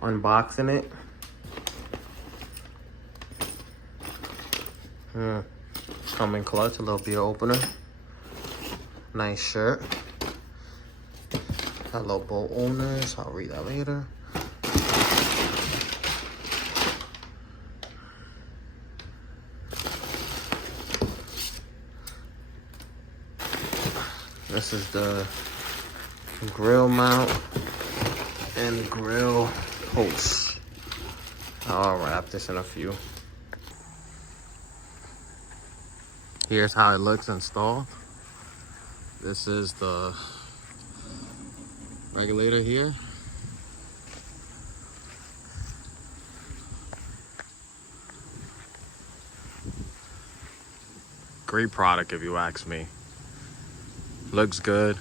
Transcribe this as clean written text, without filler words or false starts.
unboxing it. Coming clutch, a little beer opener. Nice shirt. Hello, boat owners. I'll read that later. This is the grill mount and grill post. I'll wrap this in a few. Here's how it looks installed. This is the regulator here. Great product if you ask me. Looks good.